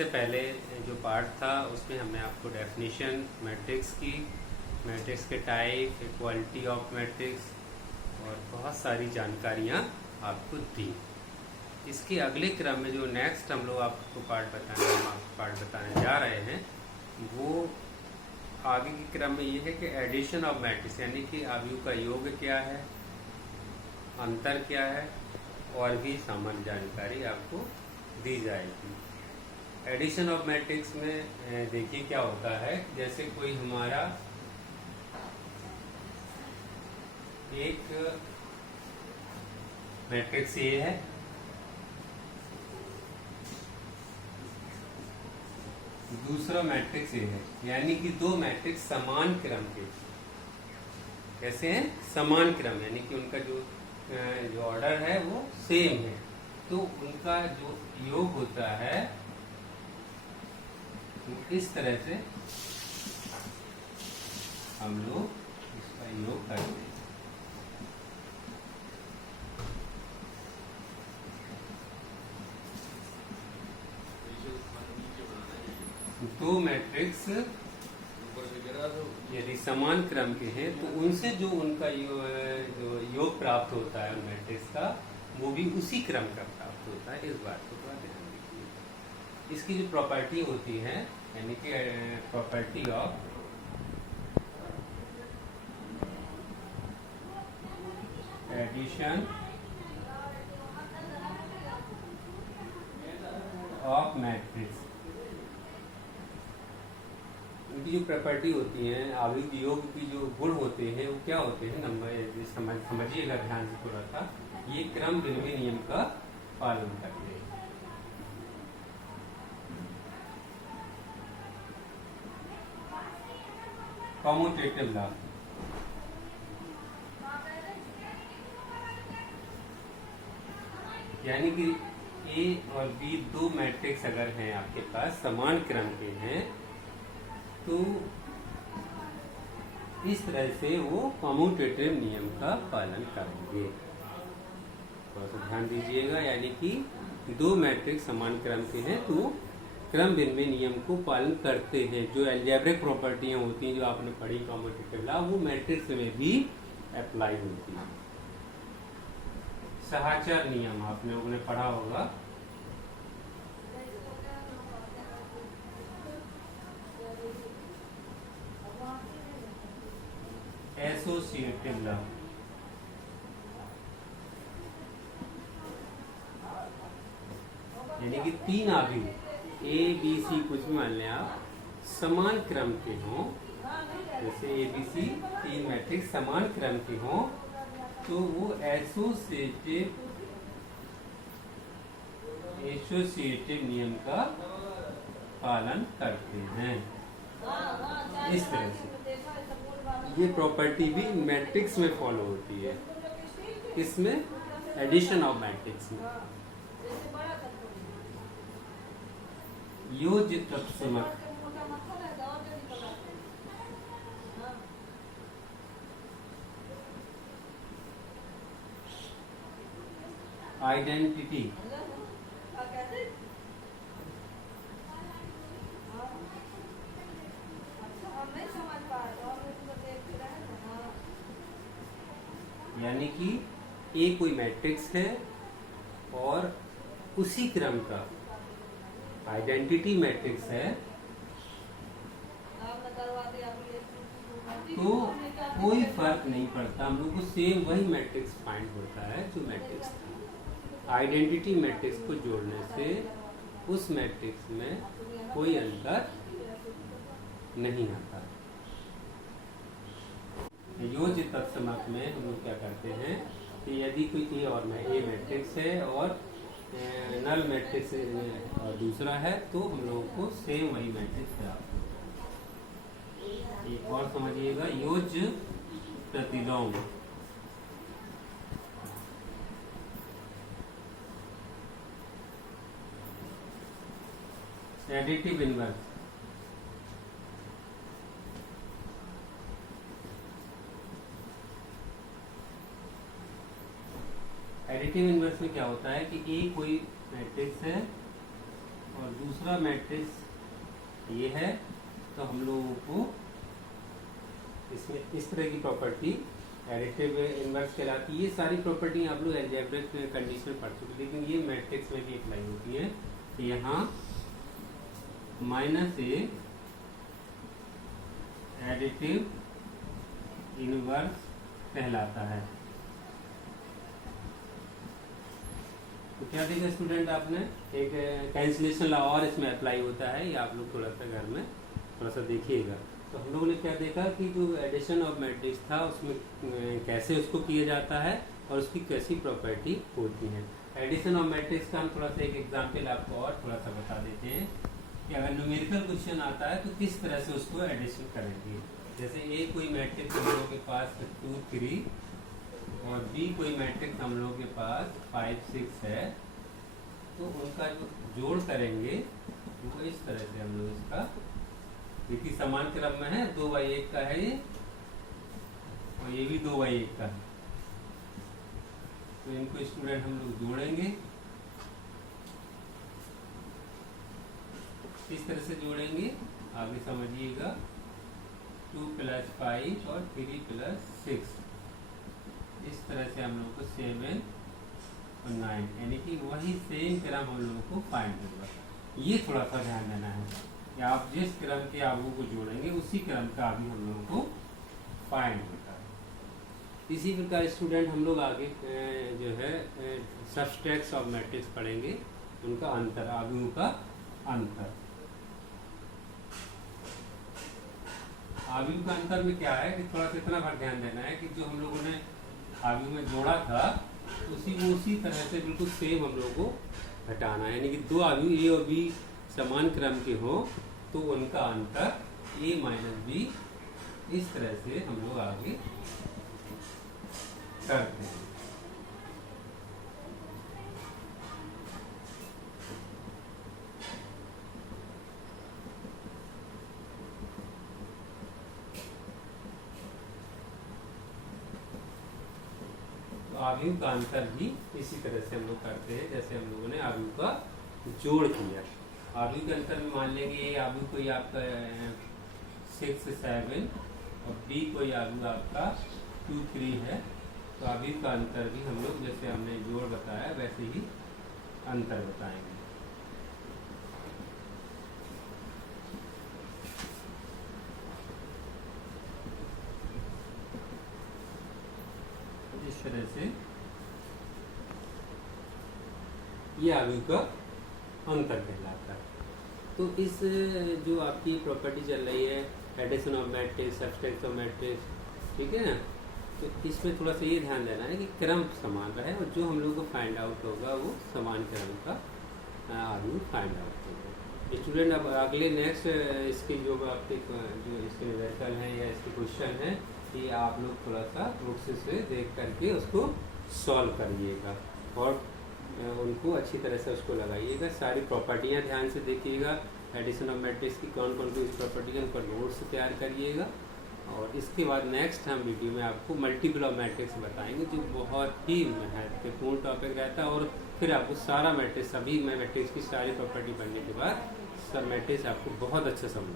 इससे पहले जो पार्ट था उसमें हमने आपको डेफिनेशन मैट्रिक्स की, मैट्रिक्स के टाइप, इक्वालिटी ऑफ मैट्रिक्स और बहुत सारी जानकारियाँ आपको दी। इसके अगले क्रम में जो नेक्स्ट हम लोग आपको पार्ट बताने जा रहे हैं, वो आगे के क्रम में ये है कि एडिशन ऑफ मैट्रिक्स, यानी कि अवयव का योग क्या है, अंतर क्या है, और भी सामान्य जानकारी आपको दी जाएगी। एडिशन ऑफ मैट्रिक्स में देखिए क्या होता है। जैसे कोई हमारा एक मैट्रिक्स ए है, दूसरा मैट्रिक्स ए है, यानी कि दो मैट्रिक्स समान क्रम के। कैसे हैं? समान क्रम, यानी कि उनका जो ऑर्डर है वो सेम है, तो उनका जो योग होता है तो इस तरह से हम लोग इसका योग करते हैं। दो मैट्रिक्स यदि समान क्रम के हैं तो उनसे जो उनका जो योग प्राप्त होता है मैट्रिक्स का, वो भी उसी क्रम का प्राप्त होता है। इस बात को थोड़ा ध्यान रखिए। इसकी जो प्रॉपर्टी होती है, यानी कि property of addition of matrix, उनकी जो प्रॉपर्टी होती है, अवयव योग की जो गुण होते हैं, वो क्या होते हैं? नंबर समझिएगा ध्यान से थोड़ा सा। ये क्रम विनिमय नियम का पालन करते हैं। कॉम्यूटेटिव लॉ, यानी कि ए और बी दो मैट्रिक्स अगर हैं आपके पास, समान क्रम के हैं, तो इस तरह से वो कम्यूटेटिव नियम का पालन करेंगे। थोड़ा सा ध्यान दीजिएगा, यानी कि दो मैट्रिक्स समान क्रम के हैं तो क्रम विनिमय नियम को पालन करते हैं। जो अलजेब्रिक प्रॉपर्टियां होती हैं जो आपने पढ़ी कम्यूटेटिव लॉ, वो मैट्रिक्स में भी अप्लाई होती है। सहाचर नियम आपने लोगों ने पढ़ा होगा। एसोसिएटिव लॉ, यानी कि तीन अवयव ए बी सी कुछ मान लें आप, समान क्रम के हों, जैसे ए बी सी तीन मैट्रिक्स समान क्रम के हों, तो वो एसोसिएटिव नियम का पालन करते हैं। इस तरह से ये प्रॉपर्टी भी मैट्रिक्स में फॉलो होती है, इसमें एडिशन ऑफ मैट्रिक्स में। योज्य तत्समक, आइडेंटिटी, यानी कि ए कोई मैट्रिक्स है और उसी क्रम का आइडेंटिटी मैट्रिक्स है, तो कोई फर्क नहीं पड़ता, हम लोग को सेम वही मैट्रिक्स फाइंड होता है जो मैट्रिक्स था। आइडेंटिटी मैट्रिक्स को जोड़ने से उस मैट्रिक्स में कोई अंतर नहीं आता। योज्य तत्समक में हम लोग क्या करते हैं कि यदि कोई ए और ए मैट्रिक्स है और नल मैट्रिक्स दूसरा है, तो हम लोगों को सेम वही मैट्रिक्स प्राप्त होगा। एक और समझिएगा, योज्य प्रतिलोम, एडिटिव इनवर्स, एडिटिव इनवर्स में क्या होता है कि ए कोई मैट्रिक्स है और दूसरा मैट्रिक्स ये है। तो हम लोगों को इसमें इस तरह की प्रॉपर्टी एडिटिव इनवर्स कहलाती है। ये सारी प्रॉपर्टी आप लोग अलजेब्रिक कंडीशन पढ़ चुके, लेकिन ये मैट्रिक्स में भी अप्लाई होती है। तो यहाँ माइनस ए एडिटिव इनवर्स कहलाता है। तो क्या देखा स्टूडेंट, आपने एक कैंसिलेशन लॉ और इसमें अप्लाई होता है। ये आप लोग थोड़ा सा घर में थोड़ा सा देखिएगा। तो हम लोगों ने क्या देखा कि जो एडिशन ऑफ मैट्रिक्स था उसमें कैसे उसको किया जाता है और उसकी कैसी प्रॉपर्टी होती है। एडिशन ऑफ मैट्रिक्स का हम थोड़ा सा एक एग्जाम्पल आपको और थोड़ा सा बता देते हैं कि अगर न्यूमेरिकल क्वेश्चन आता है तो किस तरह से उसको एडिशन करेंगे। जैसे ए कोई मैट्रिक्स हम लोगों के पास 2 3 और बी कोई मैट्रिक्स हम लोगों के पास 5 6 है। तो उनका जो जोड़ करेंगे वो इस तरह से हम लोग इसका, क्योंकि समान क्रम में है, 2/1 का है ये और ये भी 2/1 का है। तो इनको स्टूडेंट हम लोग जोड़ेंगे, इस तरह से जोड़ेंगे, आगे समझिएगा। 2 + 5 और 3 + 6, इस तरह से हम लोग को 7 और 9, यानी कि वही सेम क्रम हम लोगों को फाइंड होगा। ये थोड़ा सा ध्यान देना है कि आप जिस क्रम के आगू को जोड़ेंगे उसी क्रम का भी हम लोगों को फाइंड होता है। इसी प्रकार स्टूडेंट हम लोग आगे जो है सबस्ट्रैक्ट्स ऑफ मैट्रिक्स पढ़ेंगे, उनका अंतर, आगू का अंतर। आव्यूह का अंतर में क्या है कि थोड़ा सा इतना बार ध्यान देना है कि जो हम लोगों ने आव्यूह में जोड़ा था उसी तरह से बिल्कुल सेम हम लोगों को घटाना है। यानी कि 2 आव्यूह ए और बी समान क्रम के हो तो उनका अंतर a - b, इस तरह से हम लोग आगे करते हैं। आव्यूह का अंतर भी इसी तरह से हम लोग करते हैं जैसे हम लोगों ने आव्यूह का जोड़ किया। आव्यूह के अंतर में मान लेंगे ये आव्यूह कोई आपका 6 7 और बी कोई आव्यूह आपका 2 3 है। तो आव्यूह का अंतर भी हम लोग जैसे हमने जोड़ बताया वैसे ही अंतर बताएंगे। इस तरह से ये आव्यूह का अंतर कहलाता है। तो इस जो आपकी प्रॉपर्टी चल रही है addition of matrix, subtract of matrix, ठीक है ना, तो इसमें थोड़ा सा ये ध्यान देना है कि क्रम समान रहे और जो हम लोग को फाइंड आउट होगा वो समान क्रम का आव्यूह फाइंड आउट होगा। स्टूडेंट अब अगले नेक्स्ट इसके जो आपके जो इसके न्यूमेरिकल हैं या इसके क्वेश्चन हैं, ये आप लोग थोड़ा सा बुक्स से देख करके उसको सॉल्व करिएगा और उनको अच्छी तरह से उसको लगाइएगा। सारी प्रॉपर्टियाँ ध्यान से देखिएगा, एडिशन ऑफ मैट्रिक्स की कौन कौन सी प्रॉपर्टी है उनका नोट्स तैयार करिएगा। और इसके बाद नेक्स्ट हम वीडियो में आपको मल्टीपल ऑफ मैट्रिक्स बताएंगे जो बहुत ही महत्वपूर्ण टॉपिक रहता है। और फिर आपको सारा मैट्रिक्स, सभी मैट्रिक्स की सारी प्रॉपर्टी पढ़ने के बाद सब मैट्रिक्स आपको बहुत अच्छा समझ